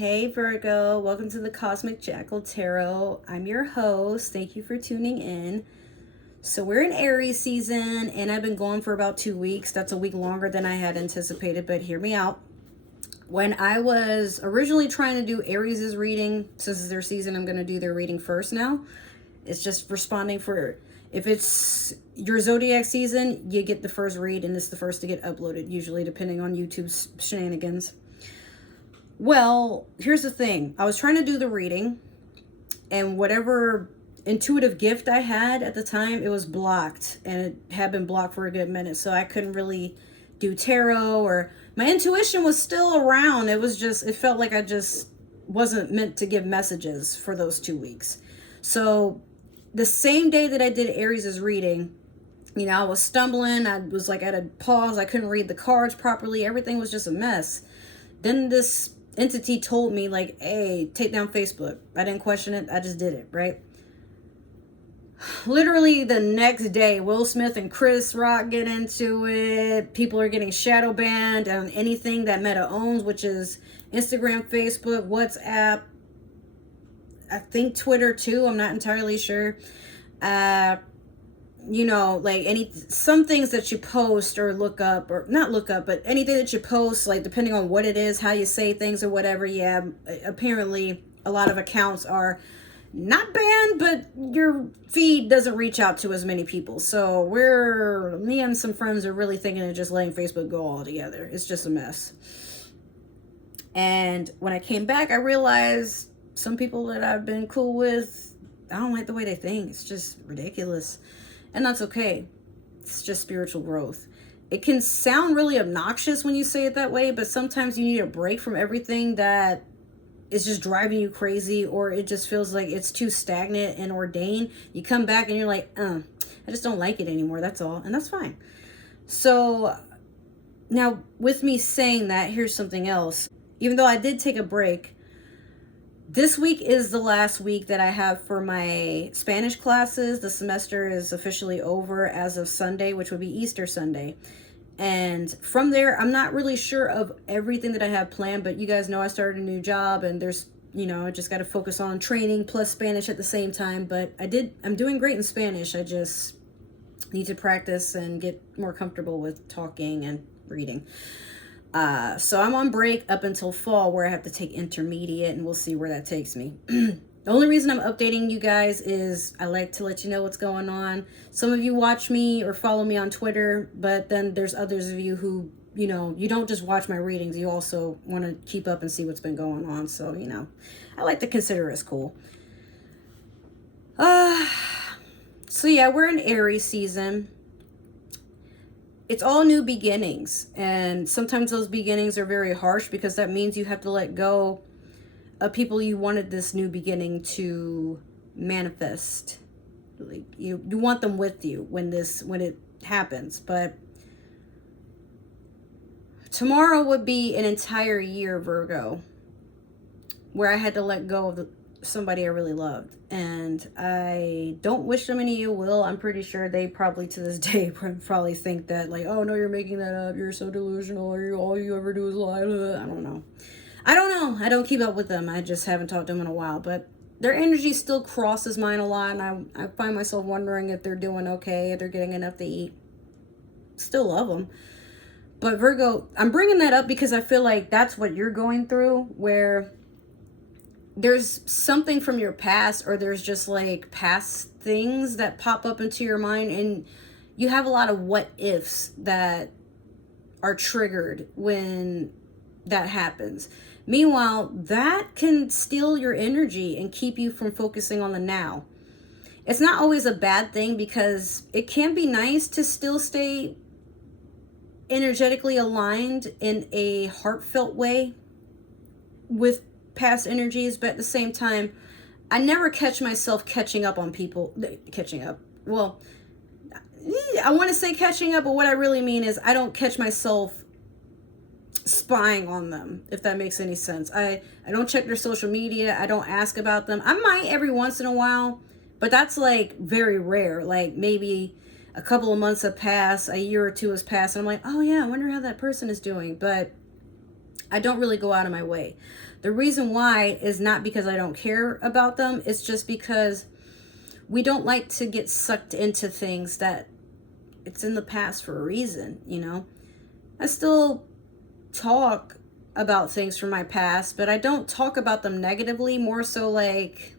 Hey Virgo, welcome to the Cosmic Jackal Tarot. I'm your host. Thank you for tuning in. So we're in Aries season and I've been going for about 2 weeks. That's a week longer than I had anticipated, but hear me out. When I was originally trying to do Aries' reading, since it's their season, I'm going to do their reading first now. It's just responding for, if it's your zodiac season, you get the first read and it's the first to get uploaded, usually depending on YouTube's shenanigans. Well, here's the thing. I was trying to do the reading and whatever intuitive gift I had at the time, it was blocked and it had been blocked for a good minute. So I couldn't really do tarot, or my intuition was still around. It was just, it felt like I just wasn't meant to give messages for those 2 weeks. So the same day that I did Aries' reading, I was stumbling. I was like at a pause. I couldn't read the cards properly. Everything was just a mess. Then this entity told me, like, hey, take down Facebook. I didn't question it. I just did it, right? Literally the next day, Will Smith and Chris Rock get into it. People are getting shadow banned on anything that Meta owns, which is Instagram, Facebook, WhatsApp, I think Twitter too. I'm not entirely sure. Like some things that you post or look up, or not look up, but anything that you post, like depending on what it is, how you say things or whatever. Yeah, apparently a lot of accounts are not banned, but your feed doesn't reach out to as many people. So me and some friends are really thinking of just letting Facebook go altogether. It's just a mess. And when I came back, I realized some people that I've been cool with, I don't like the way they think. It's just ridiculous. And that's okay. It's just spiritual growth. It can sound really obnoxious when you say it that way, but sometimes you need a break from everything that is just driving you crazy, or it just feels like it's too stagnant and ordained. You come back and you're like, I just don't like it anymore. That's all. And that's fine. So now with me saying that, here's something else. Even though I did take a break, this week is the last week that I have for my Spanish classes. The semester is officially over as of Sunday, which would be Easter Sunday. And from there, I'm not really sure of everything that I have planned, but you guys know I started a new job and there's, I just got to focus on training plus Spanish at the same time. But I'm doing great in Spanish. I just need to practice and get more comfortable with talking and reading. So I'm on break up until fall, where I have to take intermediate, and we'll see where that takes me. The only reason I'm updating you guys is I like to let you know what's going on. Some of you watch me or follow me on Twitter, but then there's others of you who, you don't just watch my readings. You also want to keep up and see what's been going on. So, I like to consider it as cool. So yeah, we're in Aries season. It's all new beginnings, and sometimes those beginnings are very harsh because that means you have to let go of people you wanted this new beginning to manifest. Like you want them with you when it happens. But tomorrow would be an entire year, Virgo, where I had to let go of somebody I really loved, and I don't wish them any ill will. I'm pretty sure they probably to this day probably think that, like, oh no, you're making that up, you're so delusional, or all you ever do is lie. I don't know. I don't keep up with them. I just haven't talked to them in a while, but their energy still crosses mine a lot, and I find myself wondering if they're doing okay, if they're getting enough to eat. Still love them. But Virgo, I'm bringing that up because I feel like that's what you're going through, where there's something from your past, or there's just like past things that pop up into your mind, and you have a lot of what ifs that are triggered when that happens. Meanwhile, that can steal your energy and keep you from focusing on the now. It's not always a bad thing, because it can be nice to still stay energetically aligned in a heartfelt way with past energies, but at the same time, I never catch myself catching up on people. Well, I want to say catching up, but what I really mean is I don't catch myself spying on them, if that makes any sense. I don't check their social media. I don't ask about them. I might every once in a while, but that's like very rare. Like maybe a couple of months have passed, a year or two has passed, and I'm like, oh yeah, I wonder how that person is doing. But I don't really go out of my way. The reason why is not because I don't care about them. It's just because we don't like to get sucked into things that it's in the past for a reason, you know. I still talk about things from my past, but I don't talk about them negatively. More so like,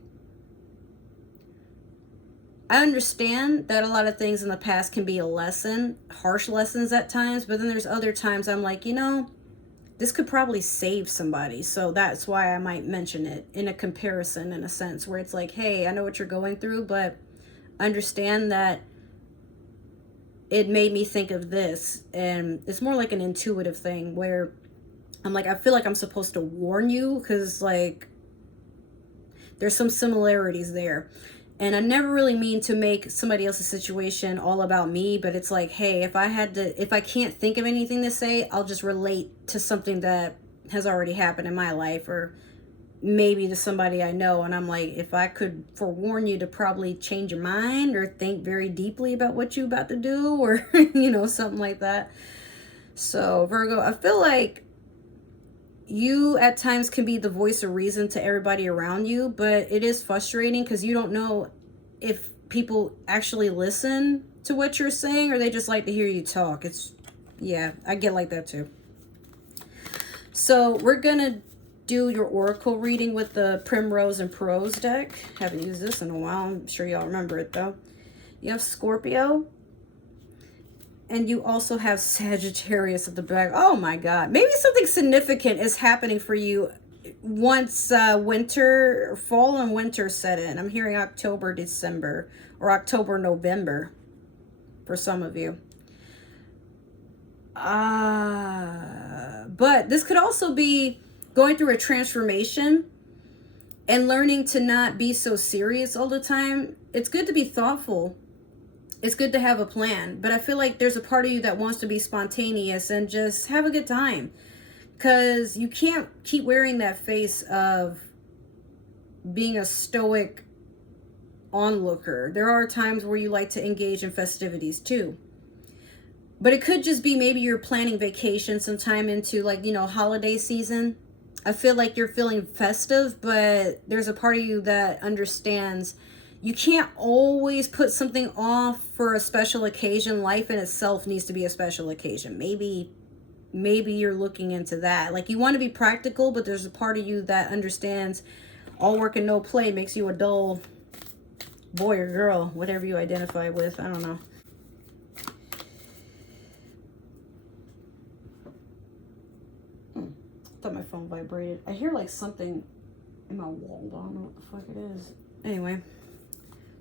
I understand that a lot of things in the past can be a lesson, harsh lessons at times, but then there's other times I'm like, you know, this could probably save somebody. So that's why I might mention it in a comparison, in a sense where it's like, hey, I know what you're going through, but understand that it made me think of this. And it's more like an intuitive thing where I'm like, I feel like I'm supposed to warn you because like there's some similarities there. And I never really mean to make somebody else's situation all about me, but it's like, hey, if I can't think of anything to say, I'll just relate to something that has already happened in my life, or maybe to somebody I know. And I'm like, if I could forewarn you to probably change your mind or think very deeply about what you're about to do, or, you know, something like that. So Virgo, I feel like you at times can be the voice of reason to everybody around you, but it is frustrating because you don't know if people actually listen to what you're saying or they just like to hear you talk. Yeah, I get like that too. So we're gonna do your oracle reading with the Primrose and Prose deck. Haven't used this in a while. I'm sure y'all remember it though. You have Scorpio. And you also have Sagittarius at the back. Oh my God. Maybe something significant is happening for you once fall and winter set in. I'm hearing October, December, or October, November for some of you. But this could also be going through a transformation and learning to not be so serious all the time. It's good to be thoughtful. It's good to have a plan, but I feel like there's a part of you that wants to be spontaneous and just have a good time, because you can't keep wearing that face of being a stoic onlooker. There are times where you like to engage in festivities too, but it could just be maybe you're planning vacation sometime into, like, you know, holiday season. I feel like you're feeling festive, but there's a part of you that understands you can't always put something off for a special occasion. Life in itself needs to be a special occasion. Maybe you're looking into that. Like, you want to be practical, but there's a part of you that understands all work and no play makes you a dull boy or girl, whatever you identify with. I don't know. I thought my phone vibrated. I hear like something in my wall. I don't know what the fuck it is. Anyway.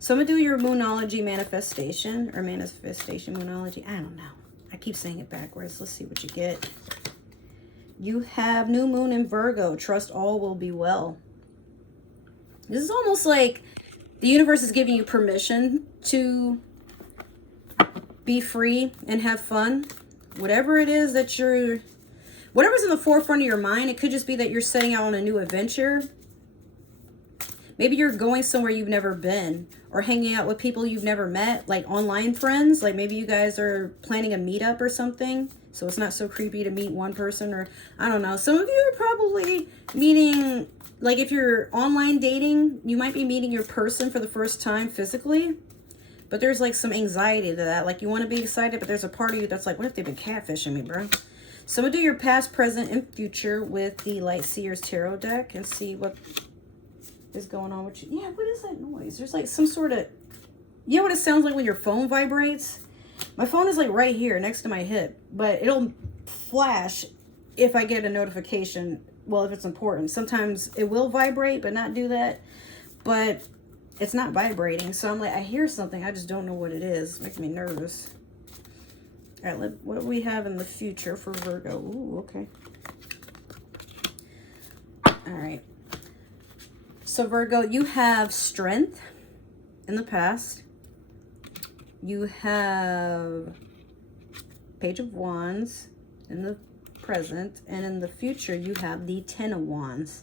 So I'm going to do your Moonology manifestation, or manifestation Moonology. I don't know. I keep saying it backwards. Let's see what you get. You have New Moon in Virgo. Trust all will be well. This is almost like the universe is giving you permission to be free and have fun. Whatever it is that whatever's in the forefront of your mind, it could just be that you're setting out on a new adventure. Maybe you're going somewhere you've never been, or hanging out with people you've never met, like online friends. Like maybe you guys are planning a meetup or something, so it's not so creepy to meet one person, or I don't know. Some of you are probably meeting, like if you're online dating, you might be meeting your person for the first time physically, but there's like some anxiety to that. Like you want to be excited, but there's a part of you that's like, what if they've been catfishing me, bro? So I'm going to do your past, present, and future with the Light Seers Tarot deck and see what is going on with you. Yeah, what is that noise? There's like some sort of, you know what it sounds like when your phone vibrates? My phone is like right here next to my hip, but it'll flash if I get a notification. Well, if it's important. Sometimes it will vibrate but not do that, but it's not vibrating. So I'm like, I hear something, I just don't know what it is. It's making me nervous. All right, what do we have in the future for Virgo? Ooh, okay. All right. So Virgo, you have strength in the past. You have Page of Wands in the present. And in the future, you have the Ten of Wands.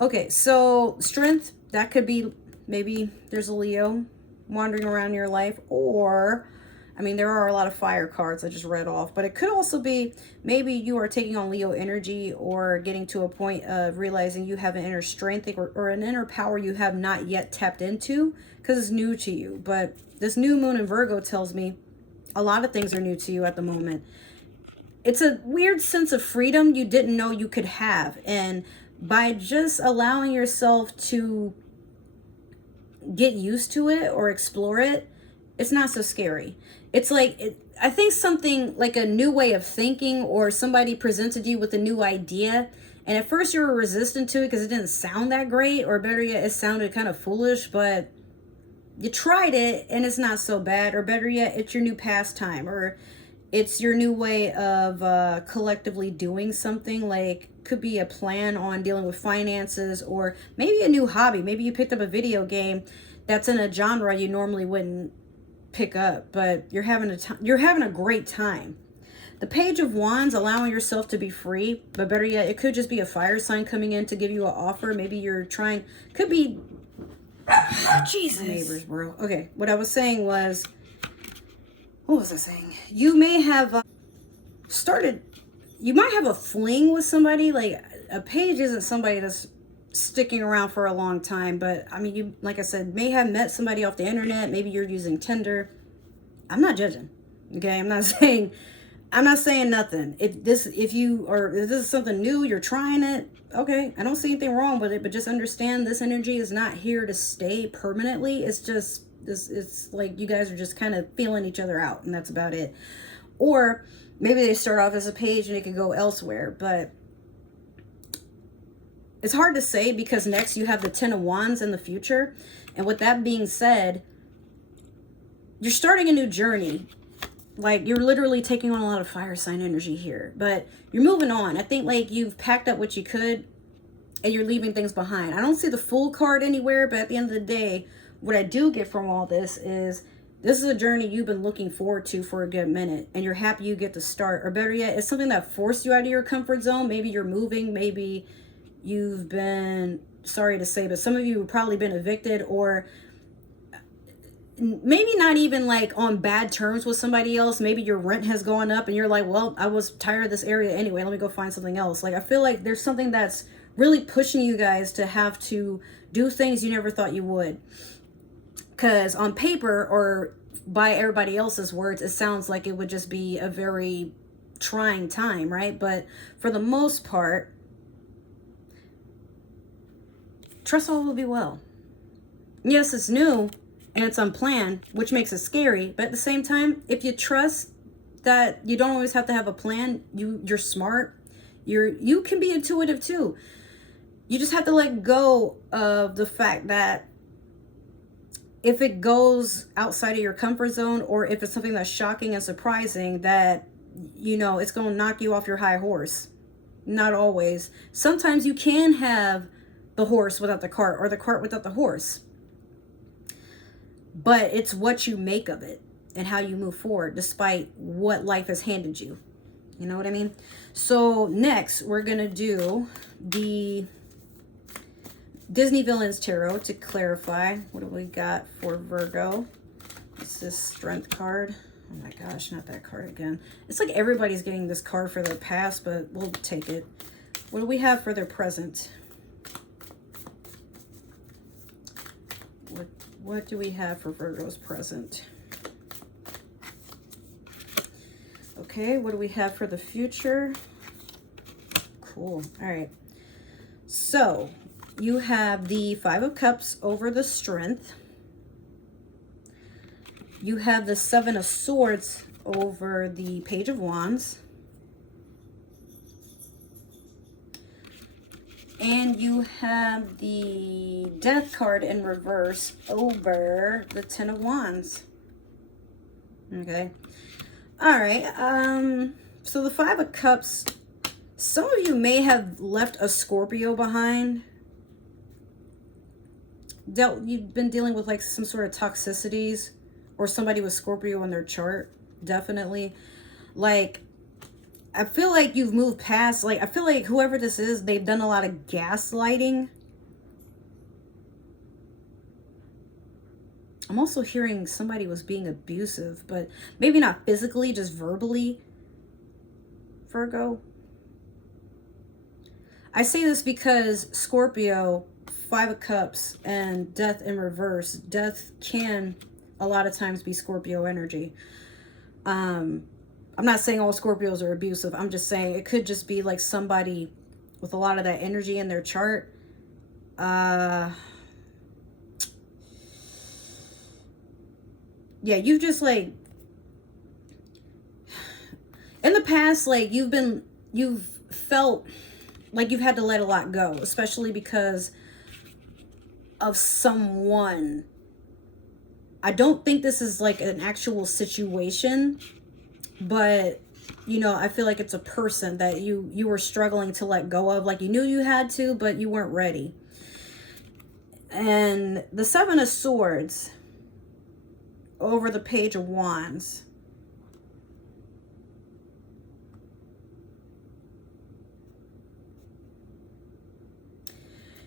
Okay, so strength, that could be maybe there's a Leo wandering around your life. Or I mean, there are a lot of fire cards I just read off, but it could also be maybe you are taking on Leo energy or getting to a point of realizing you have an inner strength or an inner power you have not yet tapped into because it's new to you. But this new moon in Virgo tells me a lot of things are new to you at the moment. It's a weird sense of freedom you didn't know you could have. And by just allowing yourself to get used to it or explore it, it's not so scary. It's like, I think something like a new way of thinking, or somebody presented you with a new idea, and at first you were resistant to it because it didn't sound that great, or better yet, it sounded kind of foolish, but you tried it and it's not so bad, or better yet, it's your new pastime, or it's your new way of collectively doing something. Like, could be a plan on dealing with finances, or maybe a new hobby. Maybe you picked up a video game that's in a genre you normally wouldn't pick up, but you're having a great time. The Page of Wands, allowing yourself to be free, but better yet, it could just be a fire sign coming in to give you an offer. Maybe you're trying, could be Jesus neighbors, bro. Okay, what I was saying was, what was I saying? You may have you might have a fling with somebody. Like, a page isn't somebody that's sticking around for a long time, but I mean, you, like I said, may have met somebody off the internet. Maybe you're using Tinder. I'm not judging. Okay, I'm not saying nothing. If this is something new, you're trying it, okay, I don't see anything wrong with it, but just understand this energy is not here to stay permanently. It's just this, it's like you guys are just kind of feeling each other out, and that's about it. Or maybe they start off as a page and it could go elsewhere, but it's hard to say because next you have the Ten of Wands in the future. And with that being said, you're starting a new journey. Like, you're literally taking on a lot of fire sign energy here, but you're moving on. I think like you've packed up what you could and you're leaving things behind. I don't see the Fool card anywhere, but at the end of the day, what I do get from all this is a journey you've been looking forward to for a good minute, and you're happy you get to start. Or better yet, it's something that forced you out of your comfort zone. Maybe you're moving, maybe you've been, sorry to say, but some of you have probably been evicted, or maybe not even like on bad terms with somebody else. Maybe your rent has gone up and you're like, well, I was tired of this area anyway, let me go find something else. Like, I feel like there's something that's really pushing you guys to have to do things you never thought you would. Because on paper, or by everybody else's words, it sounds like it would just be a very trying time, right? But for the most part, trust all will be well. Yes, it's new and it's unplanned, which makes it scary. But at the same time, if you trust that you don't always have to have a plan, you're smart, you can be intuitive too. You just have to let go of the fact that if it goes outside of your comfort zone, or if it's something that's shocking and surprising, that, you know, it's going to knock you off your high horse. Not always. Sometimes you can have the horse without the cart, or the cart without the horse. But it's what you make of it and how you move forward despite what life has handed you. You know what I mean? So next, we're going to do the Disney Villains Tarot to clarify. What do we got for Virgo? It's this Strength card. Oh my gosh, not that card again. It's like everybody's getting this card for their past, but we'll take it. What do we have for their present? What do we have for Virgo's present? Okay, what do we have for the future? Cool. All right. So you have the Five of Cups over the Strength. You have the Seven of Swords over the Page of Wands. And you have the Death card in reverse over the Ten of Wands. Okay. All right. So the Five of Cups, some of you may have left a Scorpio behind. You've been dealing with like some sort of toxicities, or somebody with Scorpio in their chart. Definitely. Like, I feel like you've moved past, like, I feel like whoever this is, they've done a lot of gaslighting. I'm also hearing somebody was being abusive, but maybe not physically, just verbally, Virgo. I say this because Scorpio, 5 of Cups, and death in reverse. Death can a lot of times be Scorpio energy. I'm not saying all Scorpios are abusive. I'm just saying it could just be like somebody with a lot of that energy in their chart. Yeah, you've just like, in the past, like you've felt like you've had to let a lot go, especially because of someone. I don't think this is like an actual situation, but you know, I feel like it's a person that you were struggling to let go of. Like you knew you had to, but you weren't ready. And the 7 of Swords over the Page of Wands.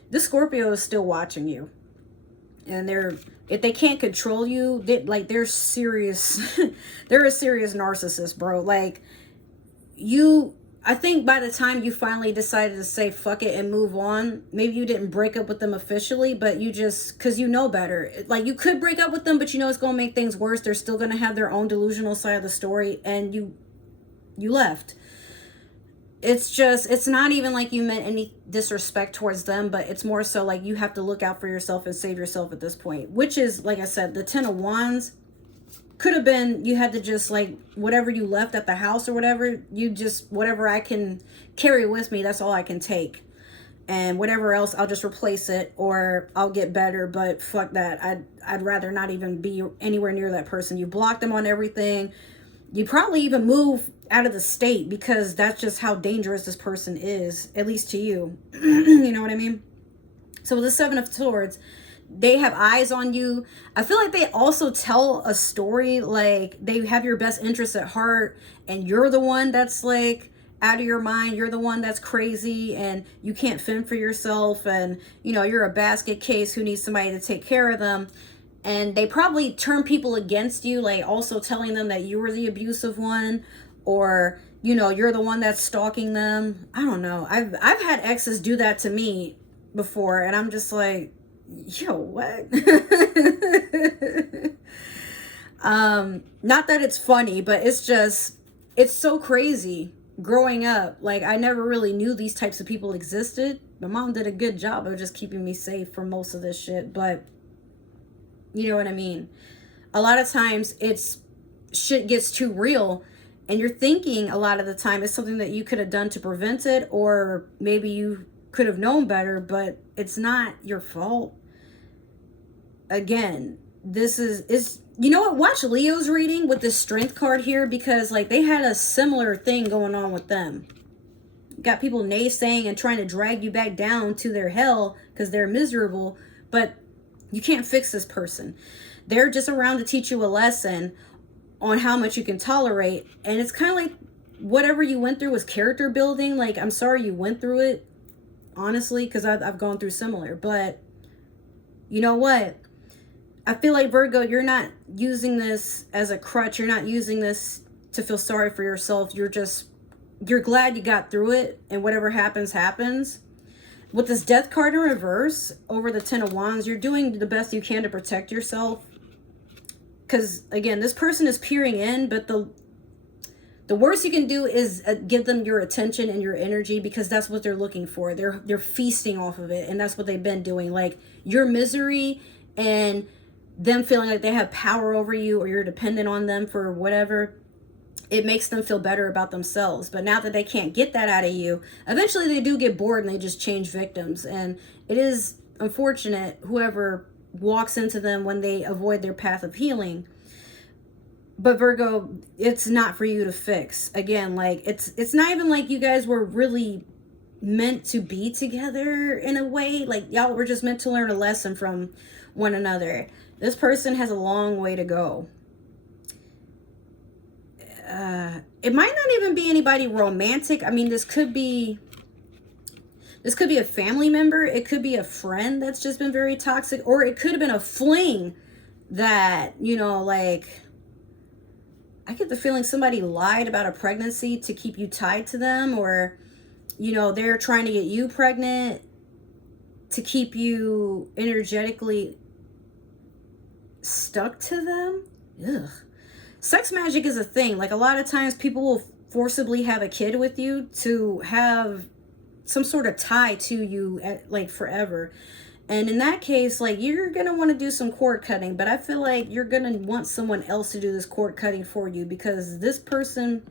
This Scorpio is still watching you. And if they can't control you, they're serious. They're a serious narcissist, bro. Like I think by the time you finally decided to say fuck it and move on, maybe you didn't break up with them officially, but you just, because you know better. Like you could break up with them, but you know it's going to make things worse. They're still going to have their own delusional side of the story, and you left. It's not even like you meant any disrespect towards them, but it's more so like you have to look out for yourself and save yourself at this point, which is, like I said, the 10 of Wands could have been you had to just like whatever you left at the house or whatever, you just, whatever I can carry with me, that's all I can take. And whatever else, I'll just replace it or I'll get better, but fuck that. I'd rather not even be anywhere near that person. You blocked them on everything. You probably even move out of the state because that's just how dangerous this person is, at least to you. You know what I mean? So with the 7 of Swords, they have eyes on you. I feel like they also tell a story, like they have your best interests at heart, and you're the one that's like out of your mind. You're the one that's crazy and you can't fend for yourself, and you know, you're a basket case who needs somebody to take care of them. And they probably turn people against you, like also telling them that you were the abusive one, or you know, you're the one that's stalking them. I don't know. I've had exes do that to me before, and I'm just like, yo, what? Not that it's funny, but it's just, it's so crazy. Growing up, like I never really knew these types of people existed. My mom did a good job of just keeping me safe from most of this shit, but you know what I mean? A lot of times shit gets too real, and you're thinking a lot of the time it's something that you could have done to prevent it, or maybe you could have known better, but it's not your fault. Again, this is you know what? Watch Leo's reading with this Strength card here, because like they had a similar thing going on with them. Got people naysaying and trying to drag you back down to their hell because they're miserable, but you can't fix this person. They're just around to teach you a lesson on how much you can tolerate. And it's kind of like whatever you went through was character building. Like, I'm sorry you went through it, honestly, because I've gone through similar. But you know what? I feel like, Virgo, you're not using this as a crutch. You're not using this to feel sorry for yourself. You're glad you got through it, and whatever happens, happens. With this Death card in reverse over the 10 of Wands, you're doing the best you can to protect yourself. Because, again, this person is peering in, but the worst you can do is give them your attention and your energy, because that's what they're looking for. They're feasting off of it, and that's what they've been doing. Like, your misery and them feeling like they have power over you, or you're dependent on them for whatever, it makes them feel better about themselves. But now that they can't get that out of you, eventually they do get bored and they just change victims. And it is unfortunate whoever walks into them when they avoid their path of healing. But Virgo, it's not for you to fix. Again, like it's not even like you guys were really meant to be together in a way. Like y'all were just meant to learn a lesson from one another. This person has a long way to go. It might not even be anybody romantic. I mean, this could be a family member. It could be a friend that's just been very toxic, or it could have been a fling that, you know, like, I get the feeling somebody lied about a pregnancy to keep you tied to them, or, you know, they're trying to get you pregnant to keep you energetically stuck to them. Ugh. Sex magic is a thing. Like, a lot of times people will forcibly have a kid with you to have some sort of tie to you at, like, forever. And in that case, like, you're going to want to do some cord cutting, but I feel like you're going to want someone else to do this cord cutting for you, because this person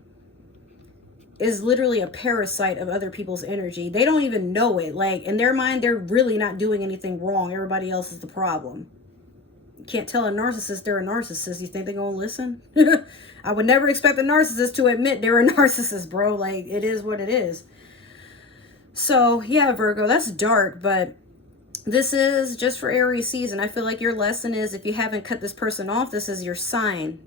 is literally a parasite of other people's energy. They don't even know it. Like, in their mind, they're really not doing anything wrong. Everybody else is the problem. You can't tell a narcissist they're a narcissist. You think they're going to listen? I would never expect a narcissist to admit they're a narcissist, bro. Like, it is what it is. So, yeah, Virgo, that's dark, but this is just for Aries season. I feel like your lesson is, if you haven't cut this person off, this is your sign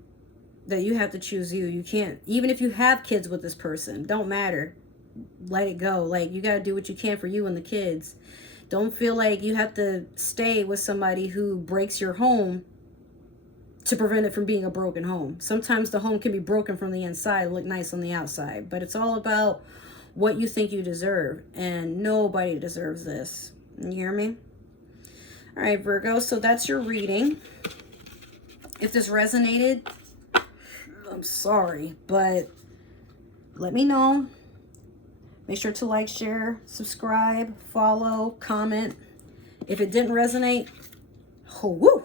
that you have to choose you. You can't, even if you have kids with this person, don't matter. Let it go. Like, you got to do what you can for you and the kids. Don't feel like you have to stay with somebody who breaks your home to prevent it from being a broken home. Sometimes the home can be broken from the inside, look nice on the outside, but it's all about what you think you deserve, and nobody deserves this. You hear me? All right, Virgo, so that's your reading. If this resonated, I'm sorry, but let me know. Make sure to like, share, subscribe, follow, comment. If it didn't resonate, oh, woo.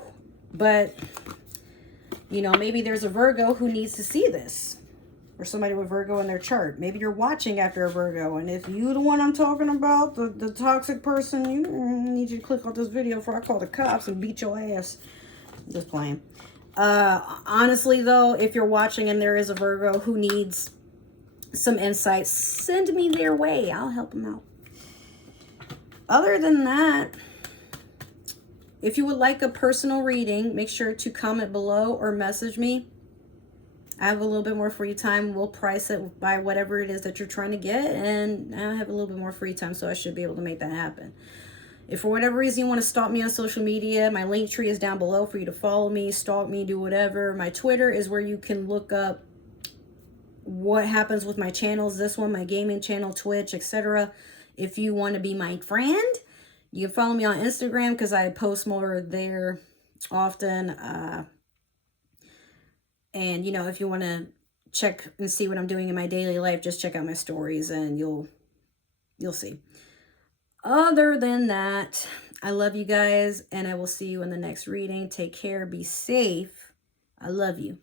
But, you know, maybe there's a Virgo who needs to see this, or somebody with Virgo in their chart. Maybe you're watching after a Virgo, and if you're the one I'm talking about, the toxic person, you need you to click on this video before I call the cops and beat your ass. I'm just playing. Honestly, though, if you're watching and there is a Virgo who needs some insights, send me their way. I'll help them out. Other than that, if you would like a personal reading, make sure to comment below or message me. I have a little bit more free time. We'll price it by whatever it is that you're trying to get, and I have a little bit more free time, so I should be able to make that happen. If for whatever reason you want to stalk me on social media, my link tree is down below for you to follow me, stalk me, do whatever. My Twitter is where you can look up what happens with my channels, this one, my gaming channel, Twitch, etc. If you want to be my friend, you can follow me on Instagram, because I post more there often. And, you know, if you want to check and see what I'm doing in my daily life, just check out my stories and you'll see. Other than that, I love you guys, and I will see you in the next reading. Take care. Be safe. I love you.